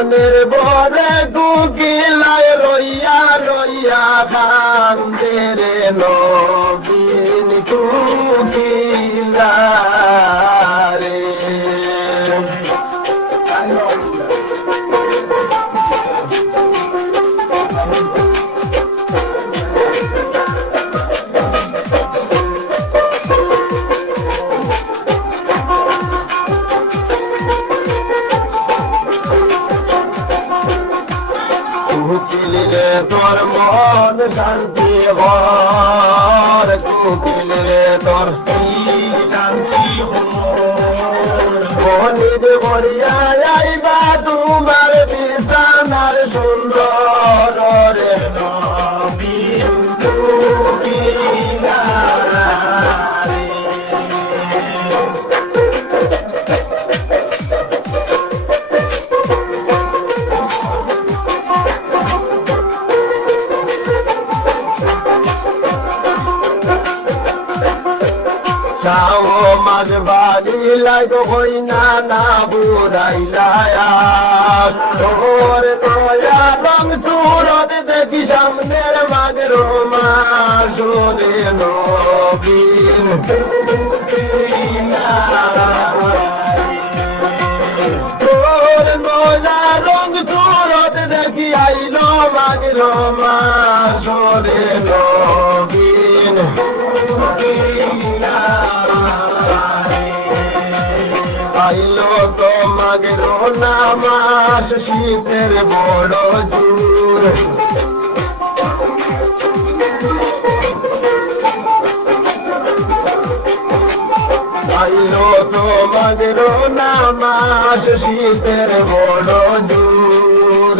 মনের বরে দুকিলায় রইয়া রইয়া কান্দে রে নবীন কুকিলা রে। কুকিলে তোর মন শান্তি হর, কুকিলে তোর শান্তি হনির ভরিয়া আইবা তোমার বিছানার সুন্দর রে নবীন কুকিলা রে। চাও মাঝ বাড়ি লাগ হই না না বুড়াইলায়া তোর দয়া রং সুরত দেখি সামনের মাঝের মাসরে নবীন তোর দয়া রং সুরত দেখি আইলো মাঝের মাসরে নবীন আইলো তোমাকে নামাজ শীতের বড় জোর, আইলো তোমাকে নামাজ শীতের বড় জোর।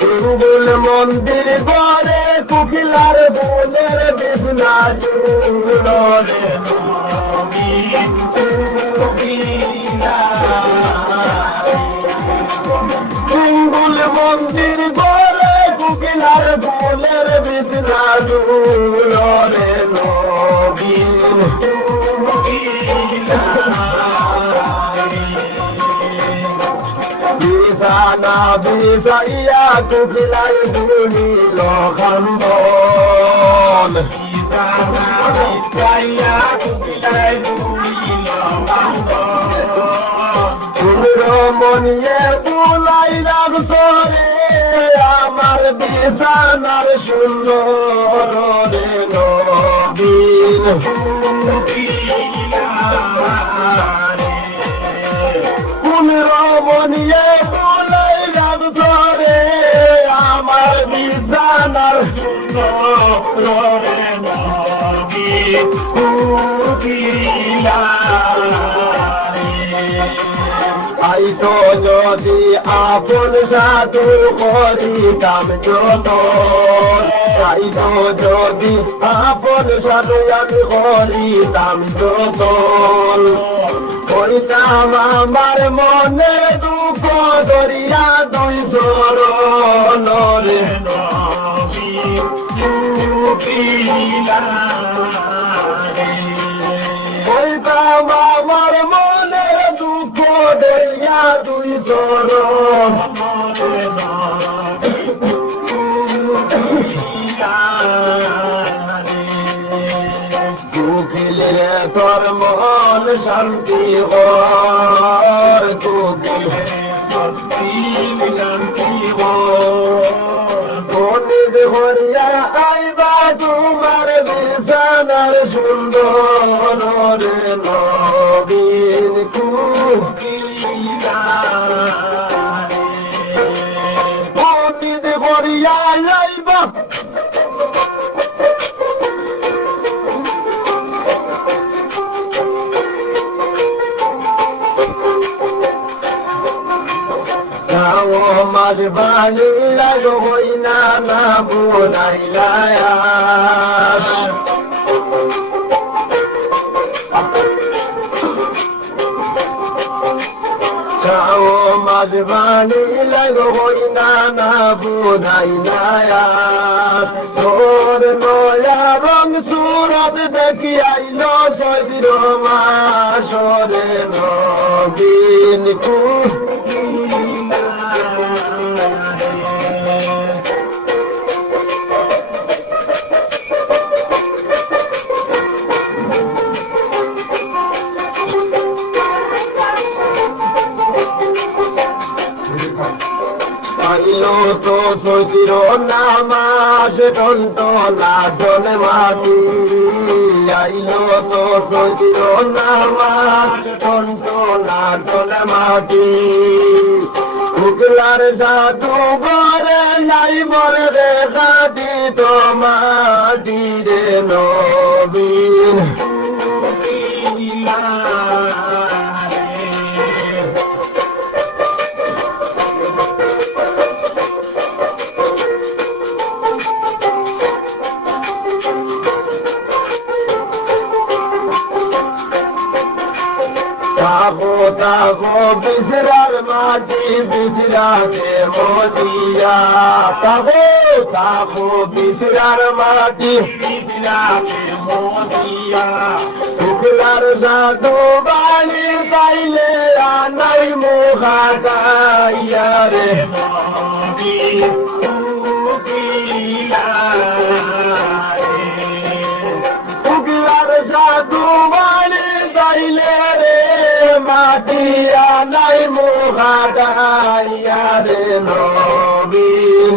হিন্দুল মন্দির ঘরে কুকিলার বোনের বিছনা জুড়ে হিন্দুল মন্দির ঘরে কুকিলার বোনের বিছনা জুড়ে নবীন বিছানা বিছাইয়া কুকিলাই ভুলিল কান্দন, বিছানা বিছাইয়া কুকিলাই ভুলিল কান্দন। মনিয়ে বুলাইলাম তোরে আমার বিছানার সুন্দর রে নবীন কোন রমণীয়ে বুলাইলাম তোরে আমার বিছানার সুন্দর রে নবীন কুকিলা। আইতো যদি আপন সাধু করিতাম যতন, আইতো যদি আপন সাধু আমি করিতাম যতন, করিতাম আমার মনে দুঃখ দরিয়া দুই চরণ রে নবীন কুকিলা রে। করিতাম আমার মনে দুঃখ দরিয়া দুই চরণ কুকিলে তোর মন শান্তি হর, কুকিলে শান্তি হর হরিয়া আইবা তোমার বিছানার সুন্দর রে নবীন কুকিলা রে। হরিয়া আইবা মাঝ বাণী লাগ হই না না বোনাইলায়া মাঝ বাণী লাগ হই না না বোনাইলায়া তোর নয়া রং সুরত দেখি আইলো সজির মাসরে নবীন কুকিলা আইলো তো চৈত্র নামাস টন্ত নাচন মাটি আইলো তো চৈত্র নামাস টন্ত নাচন মাটি শুক্লার জাদু ঘরে নাই মরে রেখা দিত মাটি রে নবীন তাকো তাকো বিসরার মাটি বিসরাতে মদিয়া তাকো তাকো বিসরার মাটি বিসরাতে মদিয়া শুক্লার জাদু বাণী পাইলে আনাই মুখাটাইয়া রে শুক্লার জাদু বাণী পাইলে মাটিয়া নাই মুখাটাইয়া রে নবীন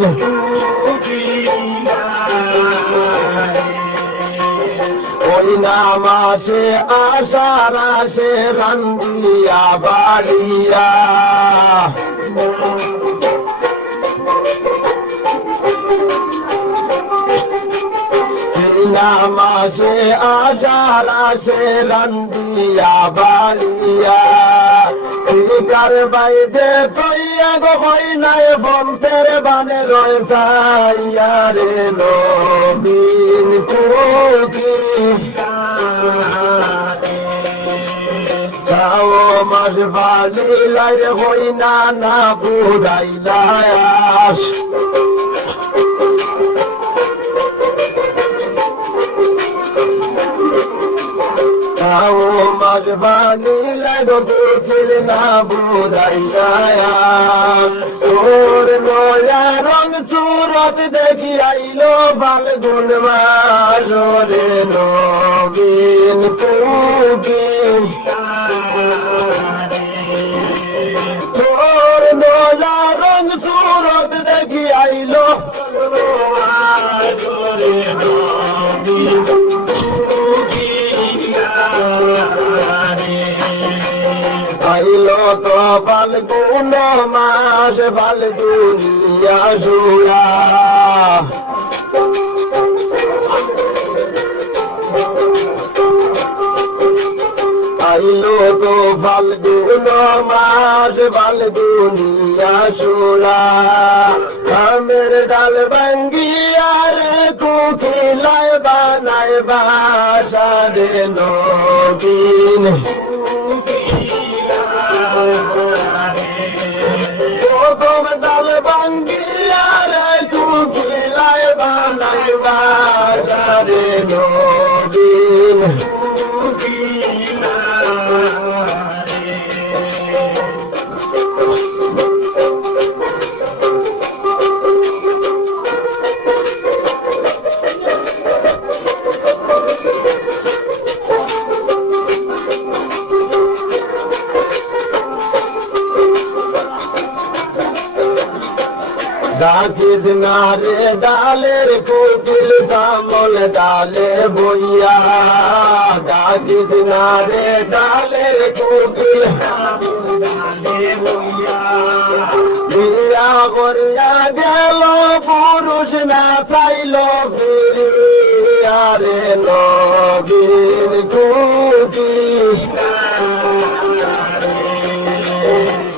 ওই নামাসে আশার আসে রান্দিয়া বাড়িয়া নামাসে আশার আসে রান্দিয়া বাড়িয়া কার বাইদে তৈয়া গো হই নাই বন্তের বানে রয়েছাইয়া রে নবীন কুকি যাও মাস বালি লাইরে হই না না বুড়াইলাস যাও মাস বালি লাইরে দুঃখিল না বুড়াইলাস তোর নয়া রং সুরত দেখি আইলো বালগুন মাস রে নবীন কুকি তোর নয়া রং সুরত দেখি আইলো আইলো তো বালগুন মাস বালগুনিয়া সুরা আইলো তো ফাল্গুন মাস ফাল্গুনিয়া সুরা আমের ডাল ভাঙ্গিয়া রে কুকিলায় বানায় বাসা রে নবীন প্রথম ডাল ভাঙ্গিয়া রে কুকিলায় বানায় বাসা রে নবীন ডাকিস না রে ডালের কোকিল কামল ডালে বইয়া ডাকিস না রে ডালের কোকিল বিয়া করিয়া গেল পুরুষ না চাইল ফিরিয়া রে নবীন কুকি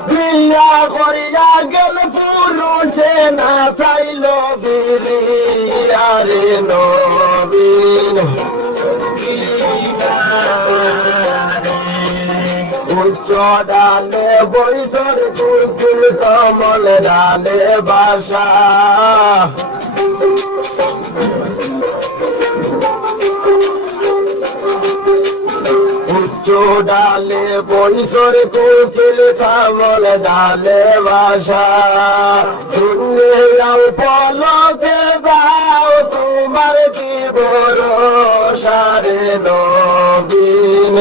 বিয়া করিয়া গেল পুরুষে না চাইল বিরিয়া রে নবীন উচ্চ ডালে বৈঠর কুকুল কমল ডালে বাসা উচ্চ ডালে বৈশর কুকিল কমল ডালে বাসা শুনলে যাও পলকে যাও তোমার কি ভরসা রে নবীন